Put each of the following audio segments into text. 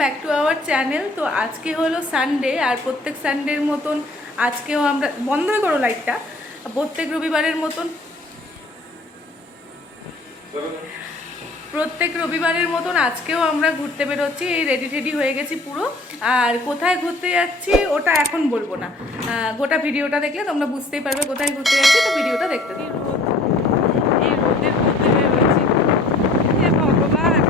Back to our channel. তো আজকে হলো সানডে, আর প্রত্যেক সানডের মতন আজকেও আমরা বন্ধ করো লাইটটা। প্রত্যেক রবিবারের মতন আজকেও আমরা ঘুরতে বেরোচ্ছি। এই রেডি টেডি হয়ে গেছি পুরো। আর কোথায় ঘুরতে যাচ্ছি ওটা এখন বলবো না, গোটা ভিডিওটা দেখলে তোমরা বুঝতেই পারবে কোথায় ঘুরতে যাচ্ছি। তো ভিডিওটা দেখতে দিই। এই রোদের মধ্যে বেরোচ্ছি, ভগবান।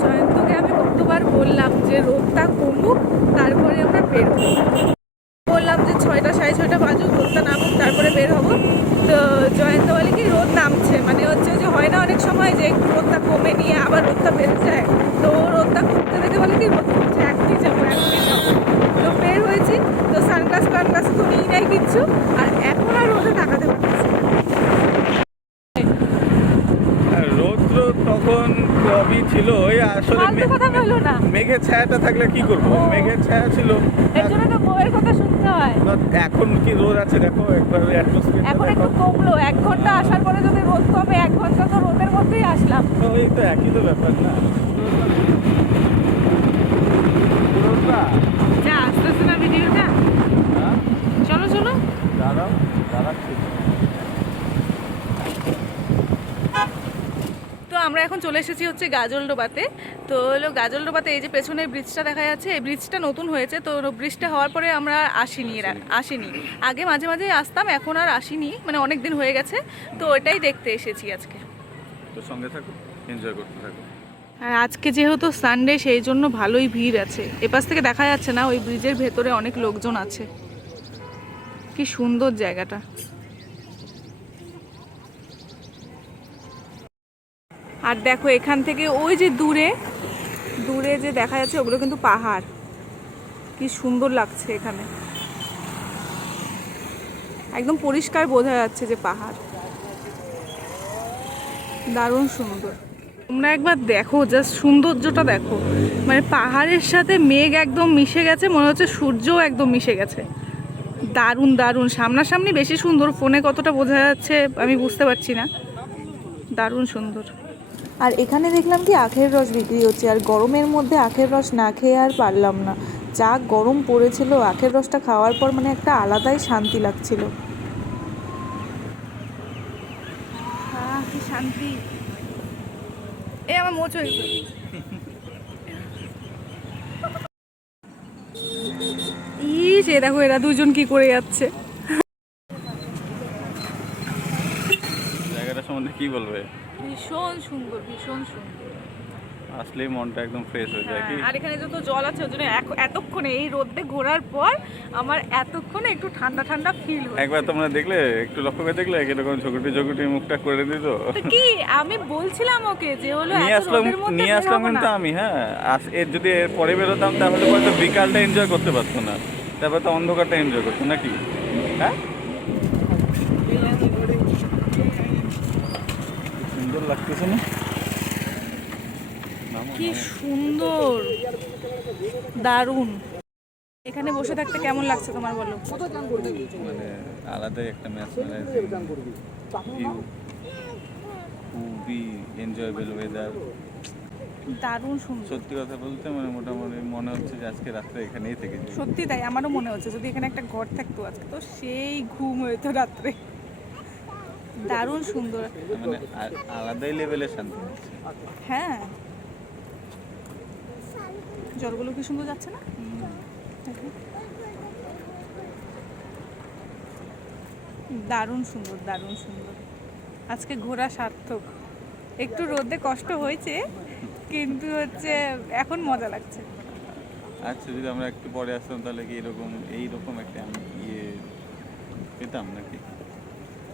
জয়ন্তকে আমি কতবার বললাম যে রোদটা কমুক তারপরে আমরা বের হবো। বললাম যে 6টা 6:30 বাজুক, রোদটা নামুক তারপরে বের হবো। তো জয়ন্ত বলে কি রোদ নামছে, মানে হচ্ছে যে হয় না অনেক সময় যে একটু রোদটা কমে নিয়ে আবার রোদটা বেড়ে যায়। তো রোদটা কমতে দেখে বলে কি রোদ কমছে, এখনই যাবো। তো বের হয়েছি। তো সানগ্লাস তো নিই নাই কিচ্ছু, আর এখন আর রোদে তাকাতে পারছি না। রৌদ্র তখন কবই ছিল, ওই আসলে কথা বলো না। মেঘের ছায়াটা থাকলে কি করবো, মেঘের ছায়া ছিল, এর জন্য তো বউয়ের কথা শুনতে হয়। এখন কি রোদ আছে দেখো একবার, এখন একটু কমলো। 1 ঘন্টা আসার পরে যদি রোদ কমে, 1 ঘন্টা তো রোদের মধ্যেই আসলাম। ওই তো একই তো ব্যাপার না। যা আসতেছে না ভিডিওটা। চলো চলো দাঁড়াও দাঁড়াচ্ছি। তো আমরা এখন চলে এসেছি হচ্ছে গাজলডোবাতে। তো হলো গাজলডোবাতে এই যে পেছনের ব্রিজটা দেখা যাচ্ছে, এই ব্রিজটা নতুন হয়েছে। তো ব্রিজটা হওয়ার পরে আমরা আসিনি। আগে মাঝে মাঝে আসতাম, এখন আর আসিনি, মানে অনেক দিন হয়ে গেছে। তো ওটাই দেখতে এসেছি আজকে। তো সঙ্গে থাকো, এনজয় করতে থাকো। আর আজকে যেহেতু সানডে সেই জন্য ভালোই ভিড় আছে। এপাশ থেকে দেখা যাচ্ছে না, ওই ব্রিজের ভেতরে অনেক লোকজন আছে। কি সুন্দর জায়গাটা। আর দেখো এখান থেকে ওই যে দূরে দূরে যে দেখা যাচ্ছে ওগুলো কিন্তু পাহাড়। কি সুন্দর লাগছে এখানে, একদম পরিষ্কার বোঝা যাচ্ছে যে পাহাড়। দারুণ সুন্দর। তোমরা একবার দেখো, জাস্ট সৌন্দর্যটা দেখো। মানে পাহাড়ের সাথে মেঘ একদম মিশে গেছে, মনে হচ্ছে সূর্যও একদম মিশে গেছে। দারুণ দারুণ। সামনাসামনি বেশি সুন্দর, ফোনে কতটা বোঝা যাচ্ছে আমি বুঝতে পারছি না। দারুণ সুন্দর। আর এখানে দেখলাম কি আখের রস বিক্রি হচ্ছে, আর গরমের মধ্যে আখের রস না খেয়ে আর পারলাম না। যা গরম পড়েছিল, আখের রসটা খাওয়ার পর মানে একটা আলাদাই শান্তি লাগছিল। কি শান্তি। এ আমার মোচ হয়েছে। ইস, এ দেখো এরা দুজন কি করে যাচ্ছে। জায়গাটা সম্বন্ধে কি বলবে? ভীষণ সুন্দর, ভীষণ সুন্দর। আসলেই মনটা একদম ফ্রেশ হয়ে যায়। কি আর এখানে যত জল আছে ওই জন্য এতক্ষণে এই রোদে ঘোরার পর আমার এতক্ষণে একটু ঠান্ডা ঠান্ডা ফিল হচ্ছে। একবার তোমরা দেখলে, একটু লক্ষ্য করে দেখলে কিরকম ঝকুটি মুখটা করে দিত। কি আমি বলছিলাম ওকে যে হলো নিয়ে আসলাম কিন্তু আমি, হ্যাঁ এর যদি এর পরে বেরোতাম তাহলে হয়তো বিকালটা এনজয় করতে পারতো না, তারপর তো অন্ধকারটা এনজয় করতো নাকি। হ্যাঁ সুন্দর লাগতেছে না? কি সুন্দর, দারুণ। এখানে বসে থাকতে কেমন লাগছে তোমার বলো? মানে আলাদাই একটা ম্যাচ, খুবই এনজয়েবল ওয়েদার। দারুণ সুন্দর। সত্যি কথা বলতে মানে মোটামুটি মনে হচ্ছে যে আজকে রাত্রে এখানেই থেকে যাই। সত্যি তাই, আমারও মনে হচ্ছে যদি এখানে একটা ঘর থাকতো আজকে তো সেই ঘুম হইতো রাত্রে। দারুণ সুন্দর, মানে আলাদাই লেভেলের শান্তি। হ্যাঁ জলগুলো কি সুন্দর যাচ্ছে না? দারুণ সুন্দর, দারুণ সুন্দর। আজকে ঘোরা সার্থক। একটু রোদে কষ্ট হয়েছে কিন্তু হচ্ছে এখন মজা লাগছে। আচ্ছা যদি আমরা একটু পরে আসতাম তাহলে কি এইরকম একটা ইয়ে পেতাম নাকি?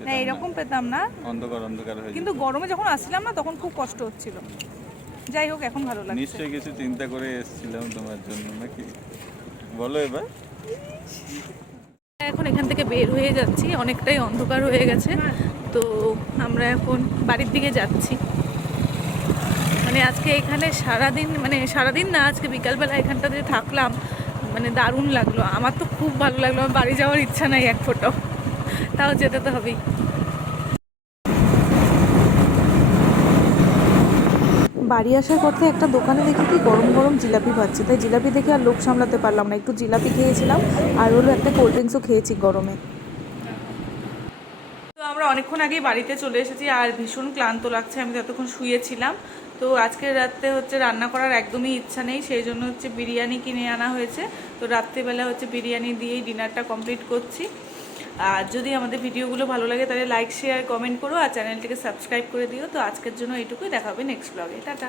না এরকম পেতাম না, অন্ধকার হয়ে কিন্তু গরমে যখন আসছিলাম না তখন খুব কষ্ট হচ্ছিল। যাই হোক এখন ভালো লাগছে। নিশ্চয়ই কিছু চিন্তা করে এসেছিলাম তোমার জন্য নাকি, বলো এবার। এখন এখান থেকে বের হয়ে যাচ্ছি, অনেকটাই অন্ধকার হয়ে গেছে, তো আমরা এখন বাড়ির দিকে যাচ্ছি। মানে আজকে এখানে সারাদিন, মানে সারাদিন না, আজকে বিকালবেলা এখানটাতে থাকলাম, মানে দারুণ লাগলো। আমার তো খুব ভালো লাগলো। আমার বাড়ি যাওয়ার ইচ্ছা নাই এক ফোঁটাও, তাও যেতে তো হবেই। বাড়ি আসার পথে একটা দোকানে দেখি কি গরম গরম জিলাপি পাচ্ছে, তাই জিলাপি দেখে আর লোভ সামলাতে পারলাম না, একটু জিলাপি খেয়েছিলাম আর হলো একটা কোল্ড ড্রিঙ্কসও খেয়েছি গরমে। তো আমরা অনেকক্ষণ আগেই বাড়িতে চলে এসেছি আর ভীষণ ক্লান্ত লাগছে, আমি ততক্ষণ শুয়েছিলাম। তো আজকের রাতে হচ্ছে রান্না করার একদমই ইচ্ছা নেই, সেই জন্য হচ্ছে বিরিয়ানি কিনে আনা হয়েছে। তো রাত্রিবেলা হচ্ছে বিরিয়ানি দিয়েই ডিনারটা কমপ্লিট করছি। আর যদি আমাদের ভিডিওগুলো ভালো লাগে তাহলে লাইক শেয়ার কমেন্ট করো আর চ্যানেলটিকে সাবস্ক্রাইব করে দিও। তো আজকের জন্য এইটুকুই, দেখা হবে নেক্সট ব্লগে। টাটা।